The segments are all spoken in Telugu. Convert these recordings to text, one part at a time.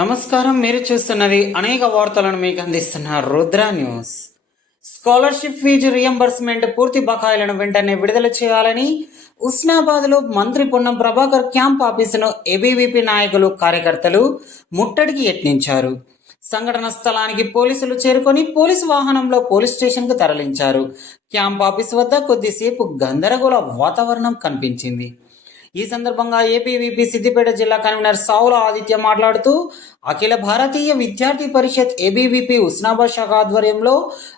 నమస్కారం మీరు చూస్తున్నది అనేక వార్తలను మీకు అందిస్తున్న Rudra news. Scholarship fee reimbursement పూర్తి బకాయిలను వెంటనే విడుదల చేయాలని ఉస్నాబాద్లో మంత్రి పొన్నం ప్రభాకర్ క్యాంప్ ఆఫీసును ఏబీవీపీ నాయకులు కార్యకర్తలు ముట్టడికి యత్నించారు. సంఘటన స్థలానికి పోలీసులు చేరుకొని పోలీసు వాహనంలో పోలీస్ స్టేషన్కు తరలించారు. క్యాంప్ ఆఫీస్ వద్ద కొద్దిసేపు గందరగోళ వాతావరణం కనిపించింది. ఈ సందర్భంగా ఏపీవీపీ సిద్దిపేట జిల్లా కన్వీనర్ సావుల ఆదిత్య మాట్లాడుతూ అఖిల భారతీయ విద్యార్థి పరిషత్ ఏబీవీపీ ఉస్నాబాద్ శాఖ ఆధ్వర్యంలో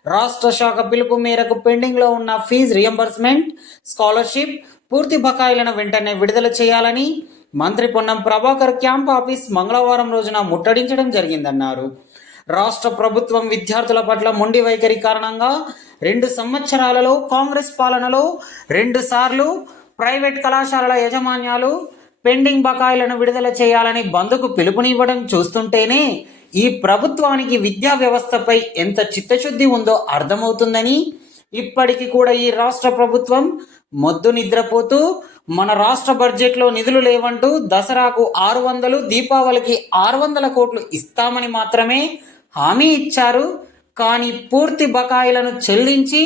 రాష్ట్ర శాఖ పిలుపు మేరకు పెండింగ్లో ఉన్న ఫీజు రియంబర్స్మెంట్ స్కాలర్షిప్ పూర్తి బకాయిలను వెంటనే విడుదల చేయాలని మంత్రి పొన్నం ప్రభాకర్ క్యాంప్ ఆఫీస్ మంగళవారం రోజున ముట్టడించడం జరిగిందన్నారు. రాష్ట్ర ప్రభుత్వం విద్యార్థుల పట్ల మొండి వైఖరి కారణంగా రెండు సంవత్సరాలలో కాంగ్రెస్ పాలనలో రెండు సార్లు ప్రైవేట్ కళాశాలల యాజమాన్యాలు పెండింగ్ బకాయిలను విడుదల చేయాలని బంద్కు పిలుపునివ్వడం చూస్తుంటేనే ఈ ప్రభుత్వానికి విద్యా వ్యవస్థపై ఎంత చిత్తశుద్ధి ఉందో అర్థమవుతుందని ఇప్పటికీ కూడా ఈ రాష్ట్ర ప్రభుత్వం మొద్దు నిద్రపోతూ మన రాష్ట్ర బడ్జెట్లో నిధులు లేవంటూ దసరాకు ఆరు వందలు దీపావళికి ఆరు వందల కోట్లు ఇస్తామని మాత్రమే హామీ ఇచ్చారు. కానీ పూర్తి బకాయిలను చెల్లించి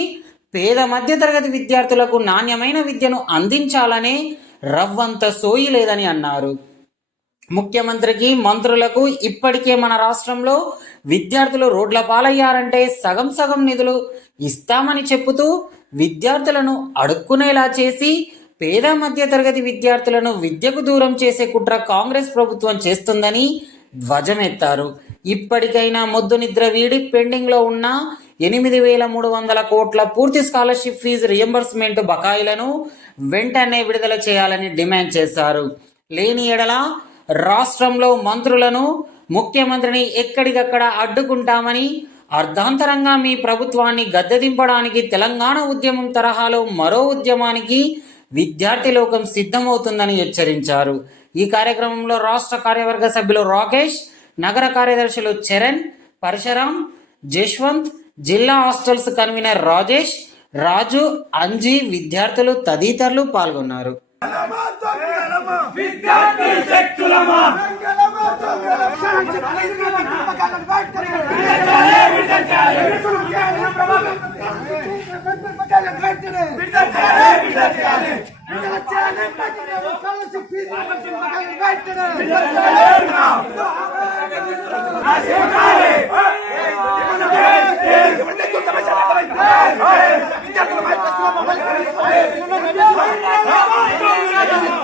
పేద మధ్యతరగతి విద్యార్థులకు నాణ్యమైన విద్యను అందించాలనే రవ్వంత సోయి లేదని అన్నారు. ముఖ్యమంత్రికి మంత్రులకు ఇప్పటికే మన రాష్ట్రంలో విద్యార్థులు రోడ్ల పాలయ్యారంటే సగం సగం నిధులు ఇస్తామని చెప్పుతూ విద్యార్థులను అడుక్కునేలా చేసి పేద మధ్యతరగతి విద్యార్థులను విద్యకు దూరం చేసే కుట్ర కాంగ్రెస్ ప్రభుత్వం చేస్తుందని ధ్వజమెత్తారు. ఇప్పటికైనా మొద్దు నిద్ర వీడి పెండింగ్లో ఉన్న ఎనిమిది వేల మూడు వందల కోట్ల పూర్తి స్కాలర్షిప్ ఫీజు రియంబర్స్మెంట్ బకాయిలను వెంటనే విడుదల చేయాలని డిమాండ్ చేశారు. లేని ఎడల రాష్ట్రంలో మంత్రులను ముఖ్యమంత్రిని ఎక్కడికక్కడ అడ్డుకుంటామని అర్ధాంతరంగా మీ ప్రభుత్వాన్ని గద్దెదింపడానికి తెలంగాణ ఉద్యమం తరహాలో మరో ఉద్యమానికి విద్యార్థి లోకం సిద్ధమవుతుందని హెచ్చరించారు. ఈ కార్యక్రమంలో రాష్ట్ర కార్యవర్గ సభ్యులు రాకేష్ నగర కార్యదర్శులు చరణ్ పరశురాం జశ్వంత్ జిల్లా హాస్టల్స్ కన్వీనర్ రాజేష్ రాజు అంజీ విద్యార్థులు తదితరులు పాల్గొన్నారు.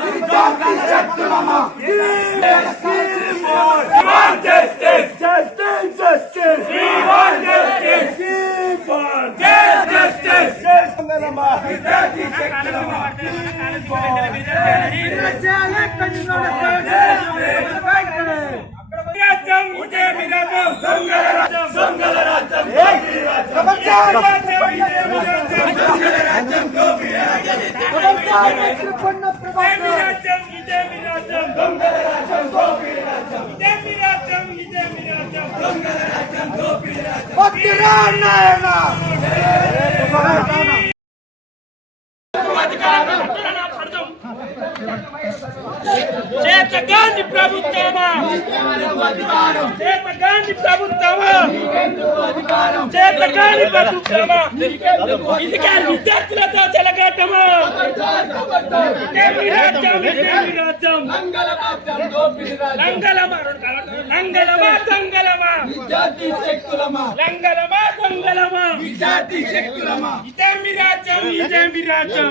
విద్యార్థి శక్తులమా Justice! Justice! Justice! We want justice! We want justice! విద్యార్థి శక్తులమా రాజ్యం ఇదే మీ రాజ్యం దొంగల రాజ్యం దొంగల రాజ్యం దోపిడీ రాజ్యం రాజ్యం ఇదే మీ రాజ్యం దొంగల రాజ్యం దోపిడీ రాజ్యం ఇదే మీ రాజ్యం ఇదే మీ రాజ్యం దొంగల రాజ్యం దోపిడీ రాజ్యం ఇదే మీ రాజ్యం ఇదే మీ రాజ్యం దొంగల రాజ్యం దోపిడీ రాజ్యం చేత గాంధీ ప్రభుత్వమా చేత గాంధీ ప్రభుత్వమా చేత గాంధీ ప్రభుత్వమా ఇది కాదు విద్యార్థులతో చెలగాటమా. రాజ్యం రాజ్యం? లంగలమా లంగలమా దొంగలమా విద్యార్థి శక్తులమా లంగలమా దొంగలమా? విద్యార్థి శక్తులమా ఇదే మీ రాజ్యం?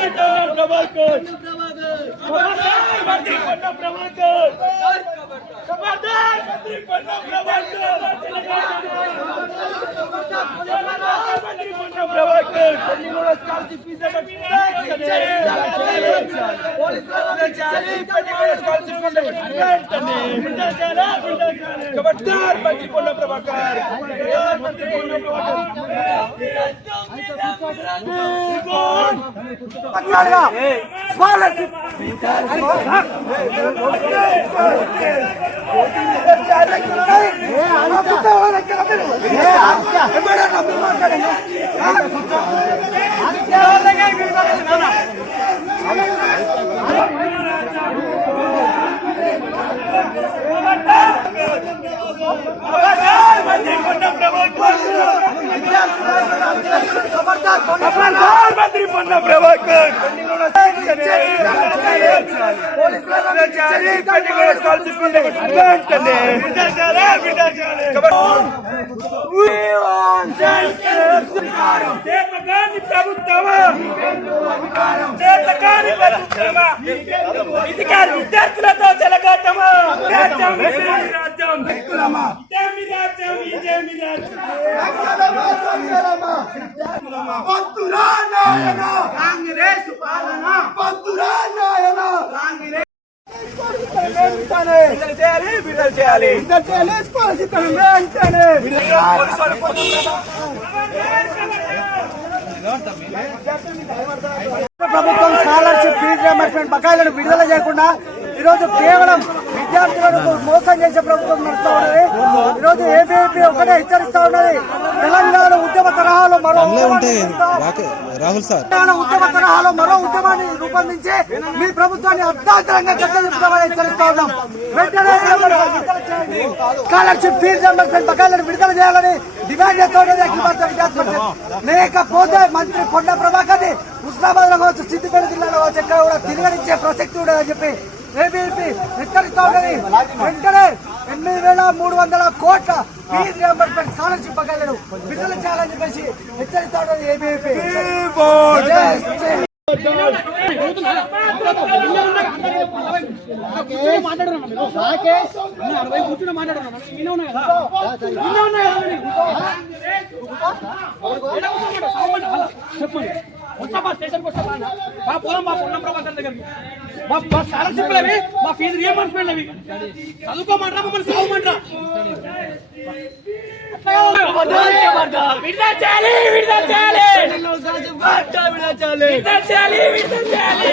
प्रभाकर प्रभाकर खबरदार मंत्री पन्ना प्रभाकर खबरदार मंत्री पन्ना प्रभाकर खबरदार मंत्री पन्ना प्रभाकर त्यांनी मुळात फ़ी जमा खबरदार मंत्री पन्ना प्रभाकर खबरदार मंत्री पन्ना प्रभाकर ஏ ఖబర్దార్ మంత్రి పొన్న ప్రభాకర్. చేతకాని ప్రభుత్వమా ఇదికారు విద్యార్థులతో చెలగాటమా? రాజ్యం. రాజ్యం ఇదేమి రాజ్యం కాంగ్రెస్ పాలన. పంతురా నాయన విడుదల చేయాలి విడుదల చేయాలి. ప్రభుత్వం స్కాలర్షిప్ ఫీజు రియంబర్స్మెంట్ బకాయిలను విడుదల చేయకుండా ఈరోజు కేవలం విద్యార్థులను మోసం చేసే ప్రభుత్వం నడుస్తా ఉన్నది. ఈరోజు ఏబీపీ ఒకటే హెచ్చరిస్తా ఉన్నది. తెలంగాణ ఉద్యమ తరహాలో మరో. రాహుల్ సార్. తెలంగాణ ఉద్యమ తరహాలో మరో ఉద్యమాన్ని రూపొందించి మీ ప్రభుత్వాన్ని అర్ధాంతరంగా కట్టదిస్తామని హెచ్చరిస్తా ఉన్నాం. వెంటనే స్కాలర్షిప్ ఫీజు రియంబర్స్మెంట్ బకాయిలను విడుదల చేయాలని డిమాండ్ చేస్తా ఉన్నది అఖిల భారత విద్యార్థి పరిషత్. లేకపోతే మంత్రి కొండ ప్రభాకర్ని హుస్నాబాద్లో కావచ్చు సిద్దిపేట జిల్లాలో కావచ్చు ఎక్కడ కూడా తిరగనిచ్చే ప్రసక్తి ఉండదని చెప్పి ఏబీపీ హెచ్చరిస్తా వెంటనే ఎనిమిది వేల మూడు వందల కోట్ల ఫీజు రియంబర్స్మెంట్ స్కాలర్షిప్ బకాయిలను విడుదల చేయాలని చెప్పేసి హెచ్చరిస్తోందని ఉన్నది ఏబీపీ చెప్పండి. వస్తామా స్టేషన్కి వస్తామా మా పొలం మా పొలం ప్రభాకర్ దగ్గరికి. మా మా స్కాలర్షిప్లు అవి మా ఫీజు రియంబర్స్మెంట్ అవి. చదువుకోమంటారా మమ్మల్ని చదవమంటారా. విడుదల చేయాలి విడుదల చేయాలి విడుదల చేయాలి విడుదల చేయాలి విడుదల చేయాలి